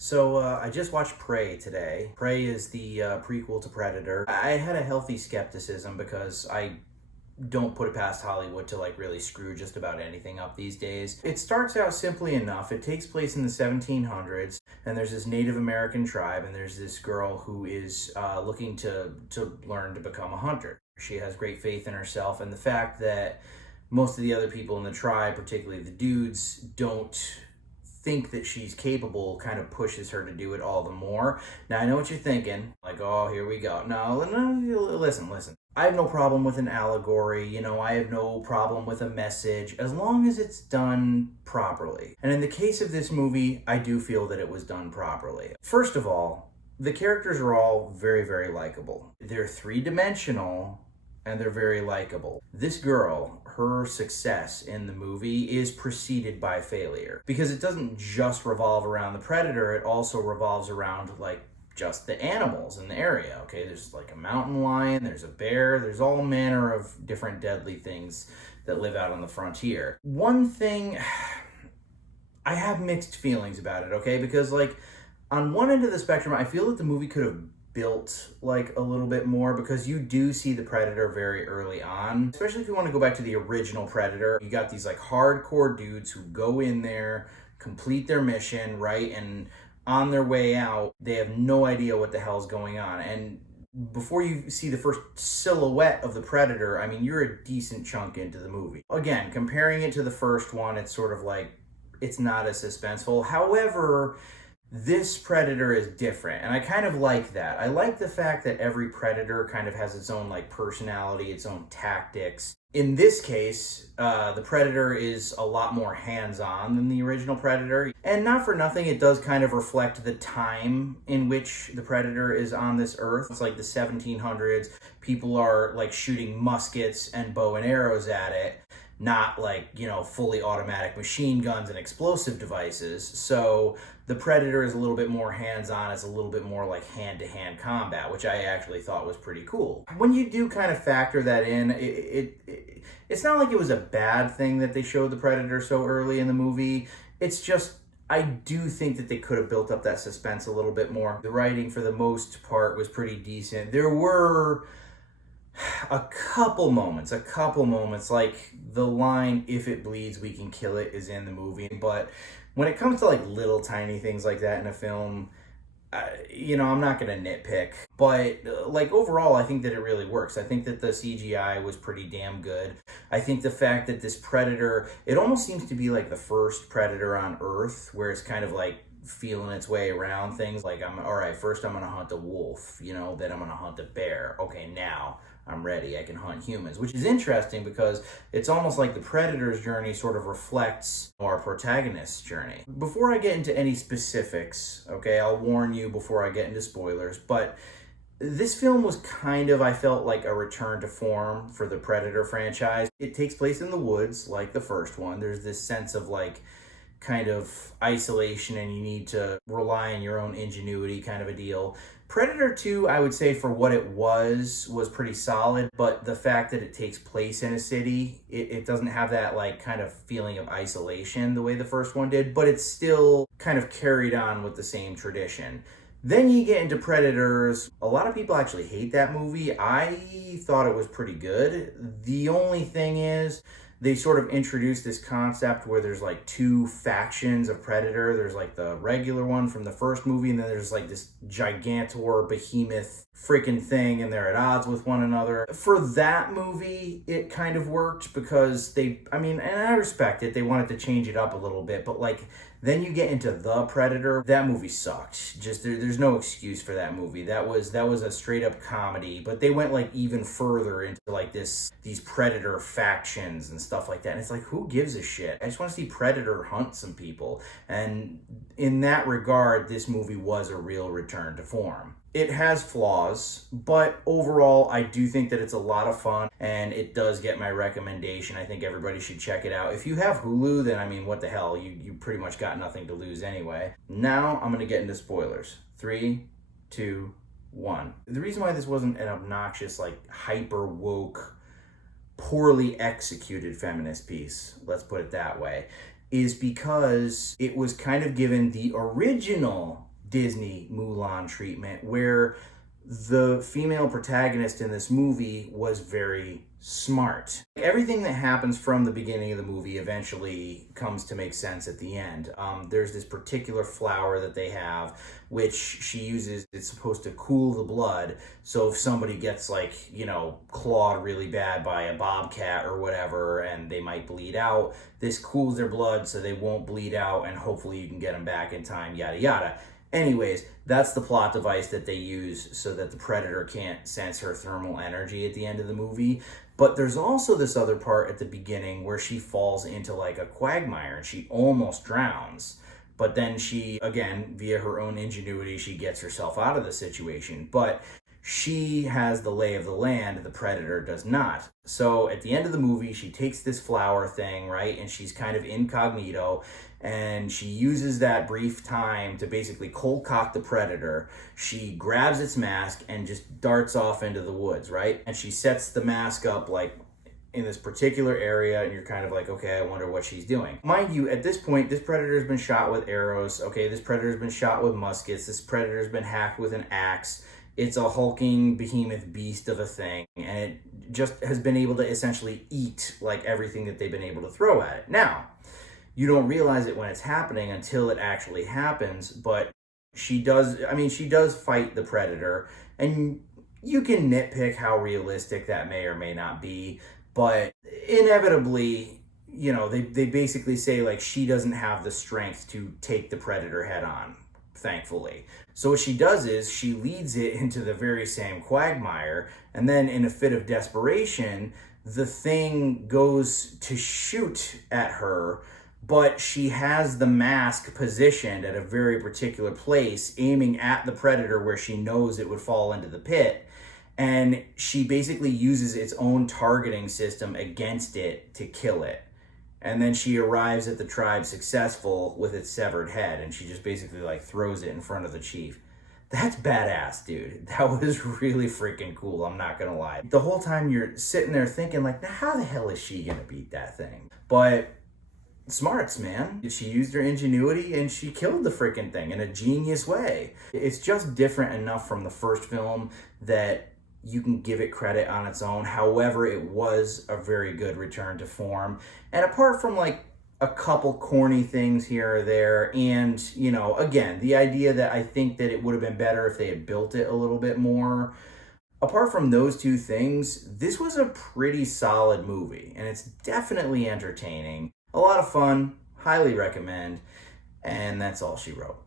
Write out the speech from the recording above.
I just watched Prey today. Prey is the prequel to Predator. I had a healthy skepticism because I don't put it past Hollywood to really screw just about anything up these days. It starts out simply enough. It takes place in the 1700s, and there's this Native American tribe, and there's this girl who is looking to learn to become a hunter. She has great faith in herself, and the fact that most of the other people in the tribe, particularly the dudes, don't think that she's capable kind of pushes her to do it all the more. Now, I know what you're thinking, like, oh, here we go. No, listen. I have no problem with an allegory, I have no problem with a message, as long as it's done properly. And in the case of this movie, I do feel that it was done properly. First of all, the characters are all very, very likable. They're three-dimensional, and they're very likable. This girl, her success in the movie is preceded by failure, because it doesn't just revolve around the predator, it also revolves around just the animals in the area. Okay, there's a mountain lion, there's a bear, there's all manner of different deadly things that live out on the frontier. One thing, I have mixed feelings about it, okay, because on one end of the spectrum, I feel that the movie could have built a little bit more, because you do see the predator very early on, especially if you want to go back to the original Predator. You got these hardcore dudes who go in there, complete their mission, right, and on their way out they have no idea what the hell's going on, and before you see the first silhouette of the predator, you're a decent chunk into the movie. Again, comparing it to the first one, it's sort of it's not as suspenseful. However, this predator is different, and I kind of like that. I like the fact that every predator kind of has its own personality, its own tactics. In this case, the predator is a lot more hands-on than the original Predator, and not for nothing, it does kind of reflect the time in which the predator is on this earth. It's the 1700s. People are shooting muskets and bow and arrows at it, not fully automatic machine guns and explosive devices. So the Predator is a little bit more hands-on. It's a little bit more hand-to-hand combat, which I actually thought was pretty cool. When you do kind of factor that in, it's not like it was a bad thing that they showed the Predator so early in the movie. It's just, I do think that they could have built up that suspense a little bit more. The writing, for the most part, was pretty decent. There were a couple moments, like the line, "If it bleeds, we can kill it," is in the movie. But when it comes to little tiny things like that in a film, I'm not going to nitpick. But overall, I think that it really works. I think that the CGI was pretty damn good. I think the fact that this predator, it almost seems to be the first predator on Earth, where it's kind of feeling its way around things. First I'm going to hunt a wolf, then I'm going to hunt a bear. Okay, now I'm ready, I can hunt humans, which is interesting because it's almost like the predator's journey sort of reflects our protagonist's journey. Before I get into any specifics, okay, I'll warn you before I get into spoilers, but this film was kind of, I felt a return to form for the Predator franchise. It takes place in the woods like the first one. There's this sense of kind of isolation, and you need to rely on your own ingenuity kind of a deal. Predator 2, I would say, for what it was pretty solid, but the fact that it takes place in a city, it doesn't have that kind of feeling of isolation the way the first one did, but it's still kind of carried on with the same tradition. Then you get into Predators. A lot of people actually hate that movie. I thought it was pretty good. The only thing is, they sort of introduced this concept where there's two factions of Predator. There's the regular one from the first movie, and then there's this gigantor behemoth freaking thing, and they're at odds with one another. For that movie, it kind of worked because and I respect it, they wanted to change it up a little bit, but then you get into The Predator. That movie sucked. Just there's no excuse for that movie. That was a straight up comedy, but they went even further into these Predator factions and stuff like that. And it's who gives a shit? I just want to see Predator hunt some people. And in that regard, this movie was a real return to form. It has flaws, but overall, I do think that it's a lot of fun, and it does get my recommendation. I think everybody should check it out. If you have Hulu, then what the hell? You pretty much got nothing to lose anyway. Now, I'm going to get into spoilers. 3, 2, 1. The reason why this wasn't an obnoxious, hyper woke, poorly executed feminist piece, let's put it that way, is because it was kind of given the original Disney Mulan treatment, where the female protagonist in this movie was very smart. Everything that happens from the beginning of the movie eventually comes to make sense at the end. There's this particular flower that they have, which she uses. It's supposed to cool the blood. So if somebody gets, like, you know, clawed really bad by a bobcat or whatever, and they might bleed out, this cools their blood so they won't bleed out, and hopefully you can get them back in time, yada yada. Anyways, that's the plot device that they use so that the predator can't sense her thermal energy at the end of the movie. But there's also this other part at the beginning where she falls into like a quagmire and she almost drowns. But then she, again, via her own ingenuity, she gets herself out of the situation. But she has the lay of the land, the predator does not. So at the end of the movie, she takes this flower thing, right? And she's kind of incognito. And she uses that brief time to basically cold cock the predator. She grabs its mask and just darts off into the woods, right? And she sets the mask up like in this particular area, and you're kind of like, okay, I wonder what she's doing. Mind you, at this point, this predator's been shot with arrows, okay? This predator's been shot with muskets. This predator's been hacked with an axe. It's a hulking behemoth beast of a thing, and it just has been able to essentially eat like everything that they've been able to throw at it. Now, you don't realize it when it's happening until it actually happens, but she does fight the predator, and you can nitpick how realistic that may or may not be, but inevitably, you know, they basically say like she doesn't have the strength to take the predator head on, thankfully. So what she does is she leads it into the very same quagmire, and then in a fit of desperation, the thing goes to shoot at her, but she has the mask positioned at a very particular place, aiming at the predator where she knows it would fall into the pit. And she basically uses its own targeting system against it to kill it. And then she arrives at the tribe successful with its severed head, and she just basically like throws it in front of the chief. That's badass, dude. That was really freaking cool, I'm not gonna lie. The whole time you're sitting there thinking like, now how the hell is she gonna beat that thing? But smarts, man. She used her ingenuity and she killed the freaking thing in a genius way. It's just different enough from the first film that you can give it credit on its own. However, it was a very good return to form. And apart from like a couple corny things here or there, and, you know, again, the idea that I think that it would have been better if they had built it a little bit more. Apart from those two things, this was a pretty solid movie, and it's definitely entertaining. A lot of fun, highly recommend, and that's all she wrote.